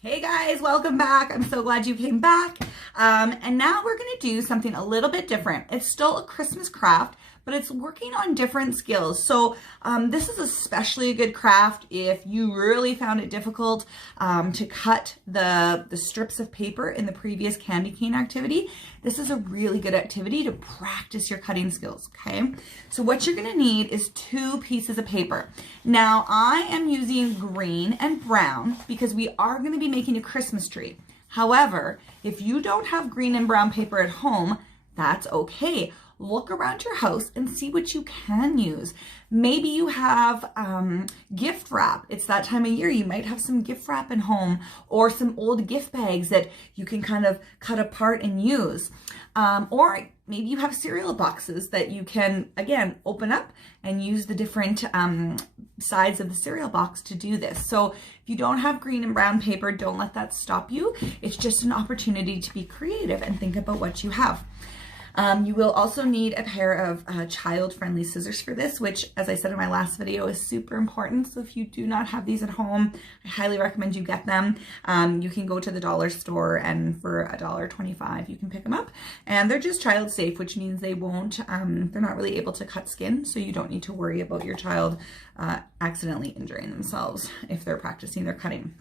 Hey guys, welcome back. I'm so glad you came back. And now we're going to do something a little bit different. It's still a Christmas craft, but it's working on different skills. So this is especially a good craft if you really found it difficult to cut the strips of paper in the previous candy cane activity. This is a really good activity to practice your cutting skills, okay? So what you're going to need is 2 pieces of paper. Now I am using green and brown because we are going to be making a Christmas tree. However, if you don't have green and brown paper at home, that's okay. Look around your house and see what you can use. Maybe you have gift wrap. It's that time of year. You might have some gift wrap at home or some old gift bags that you can kind of cut apart and use. Or maybe you have cereal boxes that you can, again, open up and use the different sides of the cereal box to do this. So if you don't have green and brown paper, don't let that stop you. It's just an opportunity to be creative and think about what you have. You will also need a pair of child-friendly scissors for this, which, as I said in my last video, is super important. So if you do not have these at home, I highly recommend you get them. You can go to the dollar store and for $1.25 you can pick them up. And they're just child safe, which means they won't, they're not really able to cut skin. So you don't need to worry about your child accidentally injuring themselves if they're practicing their cutting.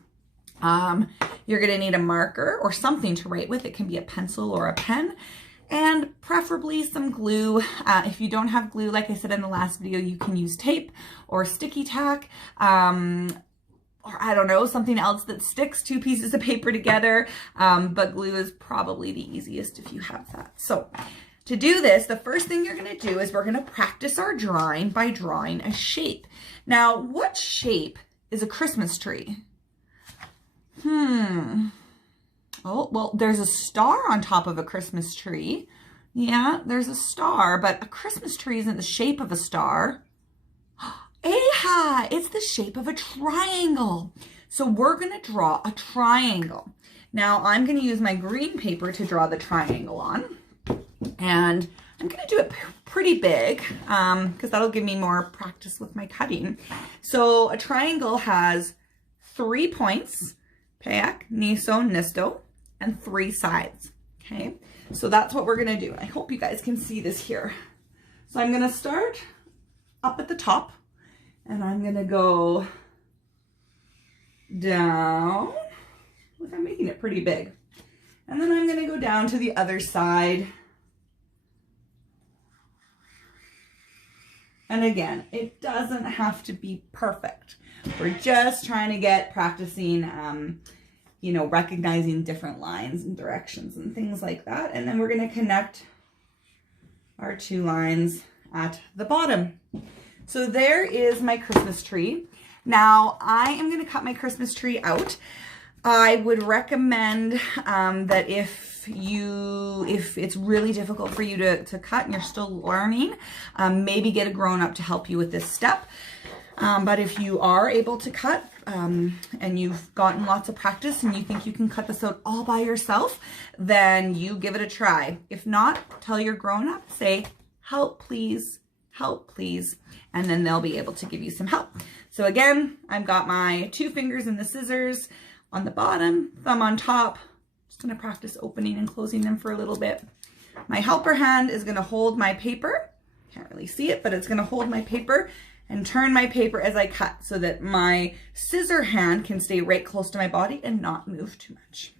You're gonna need a marker or something to write with. It can be a pencil or a pen. And preferably some glue. If you don't have glue, like I said in the last video, you can use tape or sticky tack, or I don't know, something else that sticks 2 pieces of paper together. But glue is probably the easiest if you have that. So to do this, the first thing you're going to do is we're going to practice our drawing by drawing a shape. Now, what shape is a Christmas tree? Oh, well, there's a star on top of a Christmas tree. Yeah, there's a star, but a Christmas tree isn't the shape of a star. Aha, it's the shape of a triangle. So we're going to draw a triangle. Now I'm going to use my green paper to draw the triangle on. And I'm going to do it pretty big because that'll give me more practice with my cutting. So a triangle has 3 points, Payak, Niso, Nisto, and 3 sides, okay? So that's what we're gonna do. I hope you guys can see this here. So I'm gonna start up at the top and I'm gonna go down. Look, I'm making it pretty big. And then I'm gonna go down to the other side. And again, it doesn't have to be perfect. We're just trying to get practicing, you know, recognizing different lines and directions and things like that. And then we're going to connect our 2 lines at the bottom. So there is my Christmas tree. Now I am going to cut my Christmas tree out. I would recommend that if it's really difficult for you to cut and you're still learning, maybe get a grown-up to help you with this step. But if you are able to cut and you've gotten lots of practice and you think you can cut this out all by yourself, then you give it a try. If not, tell your grown-up, say, help please, and then they'll be able to give you some help. So again, I've got my 2 fingers in the scissors on the bottom, thumb on top. Just gonna practice opening and closing them for a little bit. My helper hand is gonna hold my paper. Can't really see it, but it's gonna hold my paper and turn my paper as I cut so that my scissor hand can stay right close to my body and not move too much.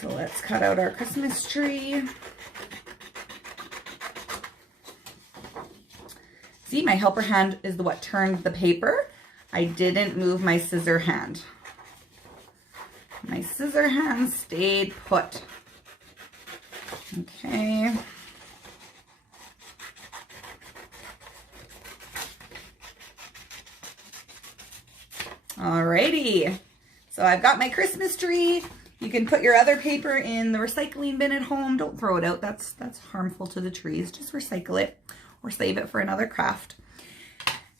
So let's cut out our Christmas tree. See, my helper hand is what turned the paper. I didn't move my scissor hand. My scissor hand stayed put. Okay. Alrighty, so I've got my Christmas tree. You can put your other paper in the recycling bin at home. Don't throw it out. That's harmful to the trees. Just recycle it or save it for another craft.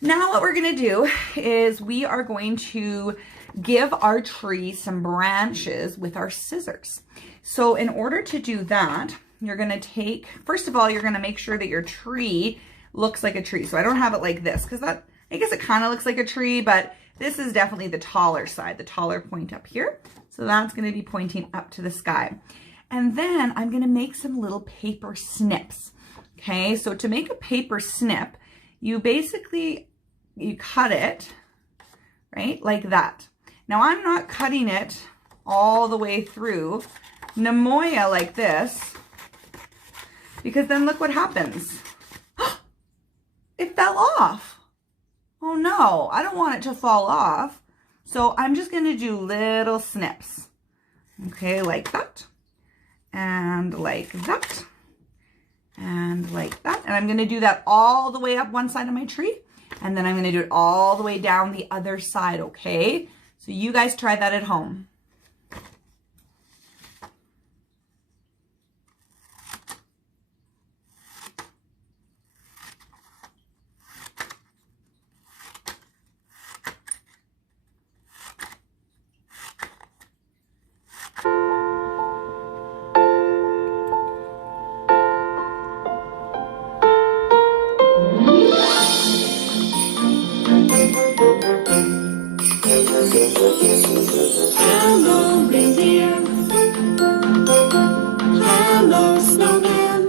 Now what we're gonna do is we are going to give our tree some branches with our scissors. So in order to do that, you're gonna take, first of all, you're gonna make sure that your tree looks like a tree. So I don't have it like this because that, I guess it kind of looks like a tree, but This is definitely the taller side, the taller point up here. So that's going to be pointing up to the sky. And then I'm going to make some little paper snips. Okay, so to make a paper snip, you basically, you cut it, right, like that. Now I'm not cutting it all the way through Nemoya like this, because then look what happens. It fell off. Oh no, I don't want it to fall off. So I'm just going to do little snips. Okay, like that. And like that. And like that. And I'm going to do that all the way up one side of my tree. And then I'm going to do it all the way down the other side, okay? So you guys try that at home. Hello, reindeer. Hello, snowman.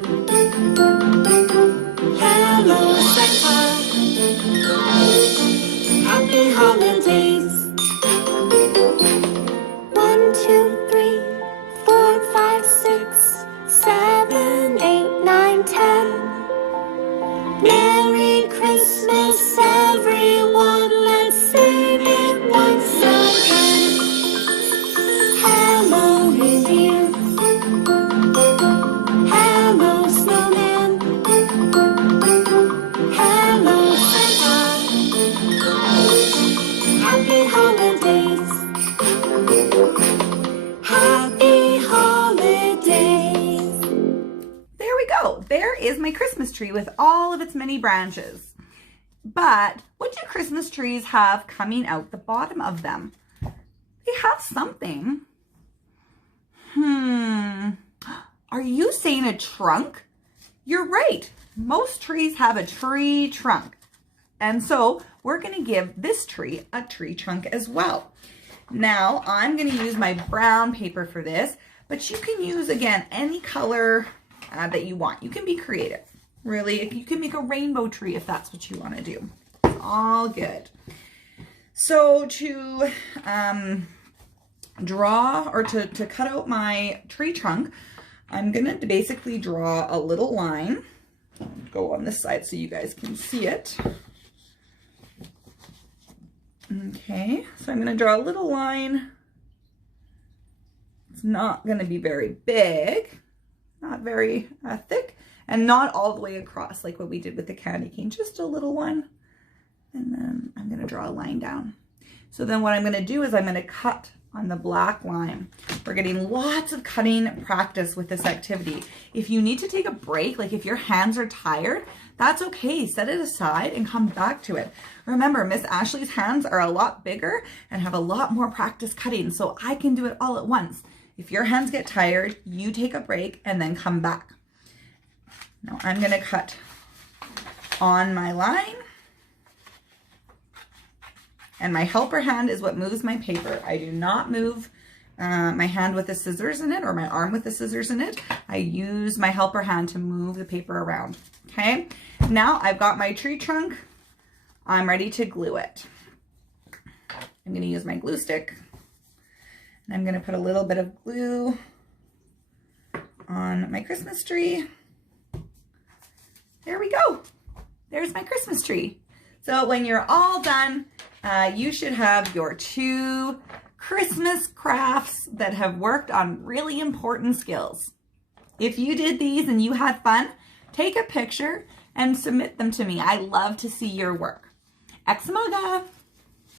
Hello, Santa. Happy holidays. 1, 2, 3, 4, 5, 6, 7, 8, 9, 10. Merry Christmas, everyone. Let's sing it once again. Hello, reindeer. Hello, snowman. Hello, Santa. Happy holidays. Happy holidays. There we go. There is my Christmas tree with all of its many branches. But what do Christmas trees have coming out the bottom of them? They have something. Are you saying a trunk? You're right. Most trees have a tree trunk. And so we're going to give this tree a tree trunk as well. Now I'm going to use my brown paper for this, but you can use, again, any color that you want. You can be creative. Really, you can make a rainbow tree if that's what you want to do. All good. So to draw or to cut out my tree trunk, I'm going to basically draw a little line. Go on this side so you guys can see it. Okay, so I'm going to draw a little line. It's not going to be very big, not very thick, and not all the way across like what we did with the candy cane, just a little one. And then I'm going to draw a line down. So then what I'm going to do is I'm going to cut on the black line. We're getting lots of cutting practice with this activity. If you need to take a break, like if your hands are tired, that's okay. Set it aside and come back to it. Remember, Miss Ashley's hands are a lot bigger and have a lot more practice cutting, so I can do it all at once. If your hands get tired, you take a break and then come back. Now I'm going to cut on my line. And my helper hand is what moves my paper. I do not move my hand with the scissors in it or my arm with the scissors in it. I use my helper hand to move the paper around. Okay, now I've got my tree trunk. I'm ready to glue it. I'm going to use my glue stick. And I'm going to put a little bit of glue on my Christmas tree. There we go. There's my Christmas tree. So when you're all done, you should have your 2 Christmas crafts that have worked on really important skills. If you did these and you had fun, take a picture and submit them to me. I love to see your work. Examaga!